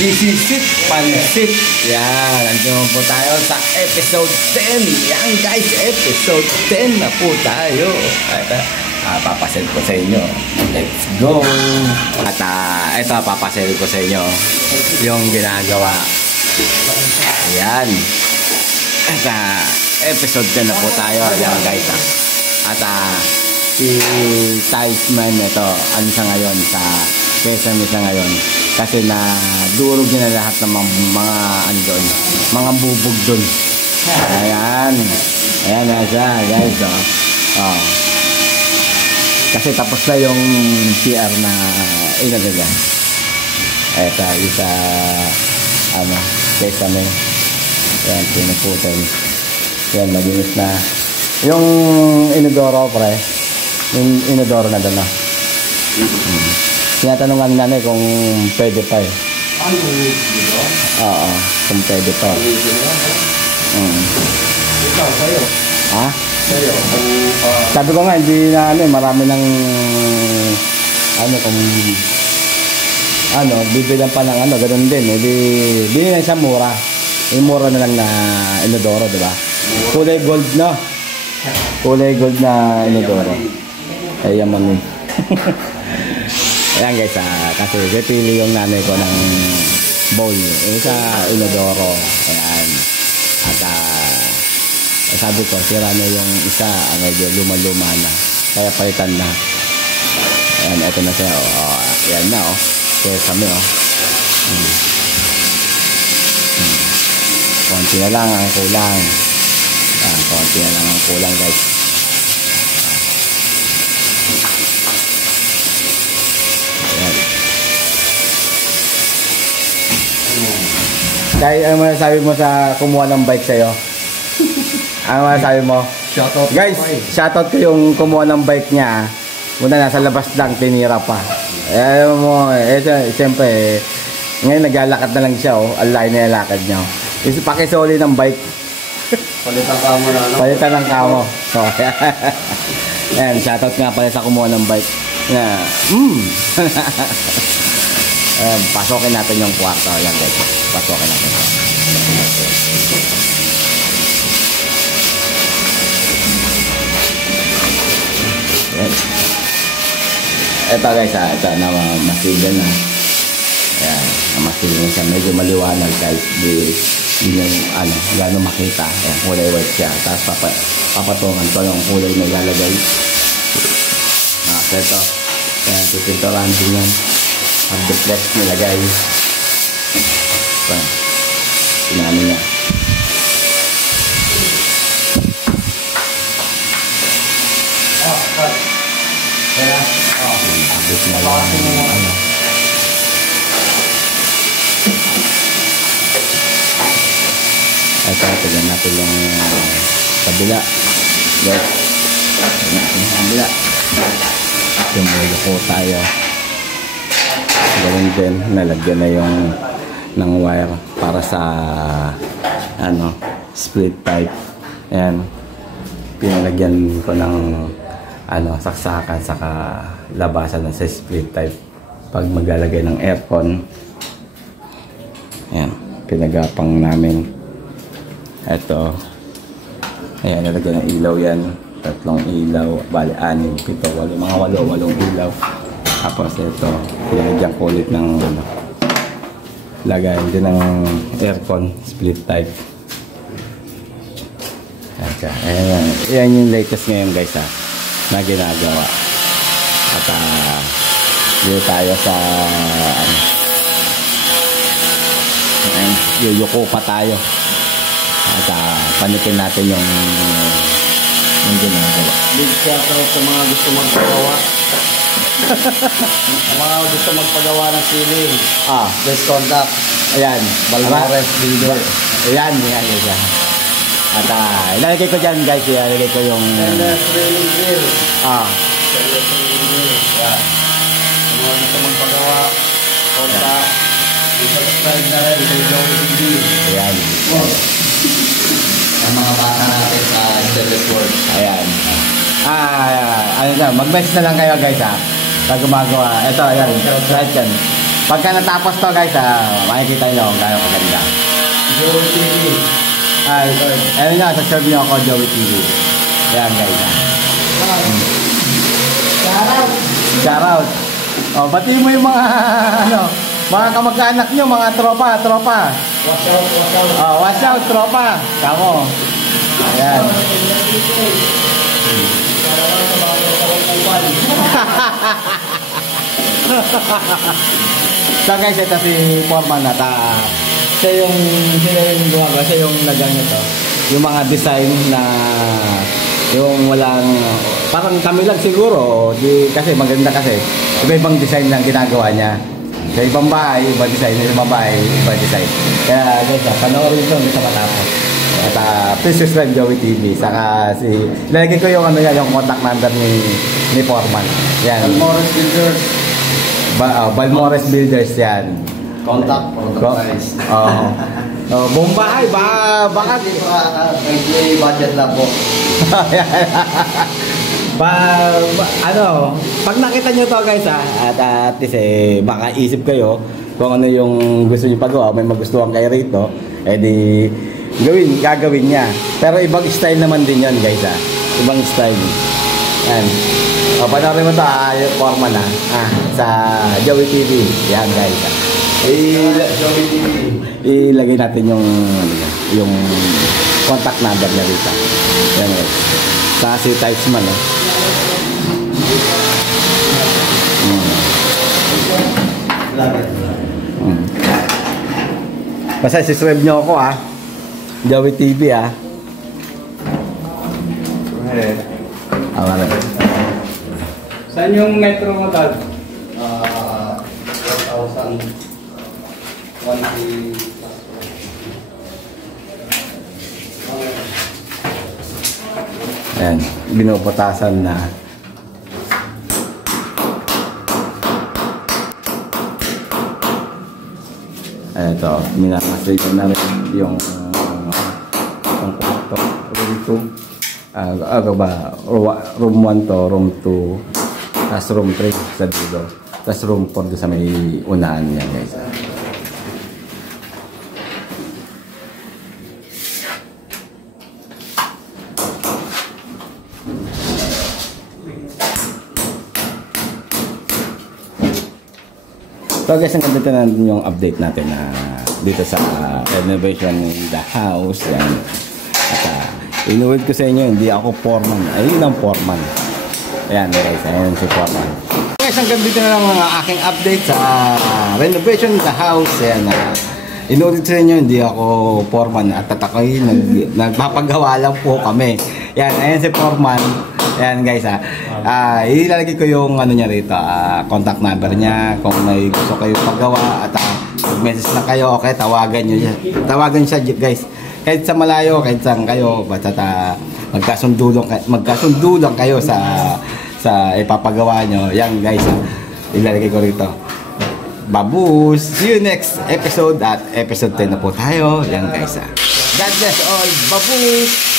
Bisisit Pansit. Yan, nandiyan po tayo sa episode 10. Yan guys, episode 10 na po tayo. At papasend ko sa inyo. Let's go. At ito, papasend ko sa inyo yung ginagawa. Yan. At episode 10 na po tayo. Yan guys. At si Talisman ito, ano siya ngayon sa Sesame siya ngayon. Kasi na durog niya na lahat ng mga ano doon, mga bubog doon. Ayan. Ayan na siya guys. Oh. Kasi tapos na yung CR na inagaga. Ito isa ano, Sesame. Ayan, pinuputin. Ayan, malinis na. Yung inodoro pre, yung inodoro na doon. Tinatanungan nanay kung pwede pa eh. Oo, kung pwede pa. Ikaw, sa'yo. Ha? Sa'yo. Sabi ko nga, hindi na ano eh, marami ng ano kung ano, bibilang pa ng ano, ganun din. Hindi, bili na siya mura. Yung mura na lang na inodoro, di ba? Kulay gold no? Kulay gold na inodoro. Ay, yaman eh. Ayan guys, kasi pipili yung nanay ko ng bowl. Yung sa inodoro. Ayan. At sabi ko, sira na yung isa. Medyo luma-luma na. Kaya palitan na. Ayan, ito na siya. Ayan na oh. Sesame oh. Konti na lang ang kulang. Ayan, konti na lang ang kulang guys. Kaya ano masasabi mo sa kumuha ng bike sa'yo? Ano masasabi mo? Shoutout. Guys, shoutout ko yung kumuha ng bike niya. Muna nasa labas lang, tinira pa. Alam mo, siyempre, ngayon naglalakad na lang siya, oh. Alay na yung lakad niya. Pakisoli ng bike. Palitan ka mo na, no? Palitan ng kamo. So, ayan, shoutout nga pala sa kumuha ng bike. Pasokin natin yung kwarto. Ayan guys, pasokin natin. Ayan. Ito guys, ito na masigan na. Ayan, masigan siya. Medyo maliwanag guys. Hindi yung ano, gano'ng makita. Ayan, kulay white siya. Tapos papatungan ko yung kulay na ilalagay. Ito. Ayan, pipinturan din yan. Ang duplex nilagay. Sinano niya. Cut. Kaya, Abit na lang. Ano. Ito, tignan natin yung kabila. Yes. Tignan natin yung kabila. Sumulo tayo. Gawin din, nalagyan na yung ng wire para sa ano, split pipe. Ayan, pinalagyan ko ng ano, saksakan saka labasan na sa split pipe pag maglalagay ng aircon. Ayan, pinagapang namin. Ito, ayan, nalagyan ng ilaw yan. 3 ilaw, bali 6, 7, 8, mga 8 ilaw. Tapos ito, pinagyan ko ulit ng ano, lagay din ng aircon, split type. Ayan, ayan yung latest ngayon guys na ginagawa. At dito tayo sa ano, ayan, yuyuko pa tayo. At panitin natin yung ginagawa. big shoutout sa mga gusto magpagawa. Mga gusto magpagawa ng ceiling. Please contact. Ayan, Balmares Builder. Ayan. At ilalagay ko dyan guys, ilalagay ko yung Stainless railing grill. Stainless railing grill. Yan. Mga gusto magpagawa, contact. I-subscribe na rin kay Joey TV. Ayan. Ang mga bata natin sa Stainless World. Ayan. Ano na, mag-message na lang kayo guys pag gumagawa. Ito, ayan, right yan. Pagka natapos to guys, makikita nyo kung gano'ng kaganda. Joey TV. Ito. Ayun nga, subscribe nyo ako, Joey TV. Yan guys. Shoutout. Shoutout. O, pati mo yung mga, mga kamag-anak nyo, mga tropa. Watch out. Watch out, tropa. Kamo. Ayan. So guys, ito si Foreman at siya yung gumagawa, siya yung nagano to. Yung mga design na yung walang, parang kami lang siguro, kasi maganda kasi. Iba-ibang design lang ginagawa niya. Sa ibang bahay, iba design. Sa ibang bahay, iba design. Kaya guys, panoorin ito sa matapos. At please subscribe Joey TV. Saka ilalagay ko yung yung contact number ni Foreman. Yan. Balmores Builders. Balmores Builders yan. Contact for the price. Buong bahay, baka May budget lang po. pag nakita nyo to guys at least baka isip kayo kung ano yung gusto nyo pagawa, may magustuhan kayo rito, di gagawin niya. Pero ibang style naman din yon guys ibang style. Yan. Panoorin mo to Foreman sa Joey TV. Yan guys. Joey TV. Ilagay natin yung contact number niya dito. Yan guys. Sa si Typesman Basta subscribe nyo ako Joey TV Saan yung metro mo tal? 4,000. 1 Ayan, binuputasan na. Ito, minamasay ko na rin yung kwarto, room 2. Room 1 to, room 2, tapos room 3 sa dulo. Tapos room 4 sa may unahan niya guys. So guys, ang ganda natin yung update natin dito sa renovation in the house. Yan. At inuwid ko sa inyo, hindi ako foreman. Ayun ang foreman. Ayan guys, ayun si foreman. Guys, ang ganda dito na lang mga aking update sa renovation in the house. Ayan. Inuwid ko sa inyo, hindi ako foreman. At tatakoy, nagpapagawa lang po kami. Yan, ayun si foreman. Ayan guys ilalagay ko yung niya rito, contact number niya kung may gusto kayo paggawa at mag-message na kayo, okay, tawagan siya guys, kahit sa malayo, kahit saan kayo, basta magkasundo lang kayo sa ipapagawa nyo. Yan guys, ilalagay ko rito. Babus, see you next episode at episode 10 na po tayo. Yan guys God bless all, babus.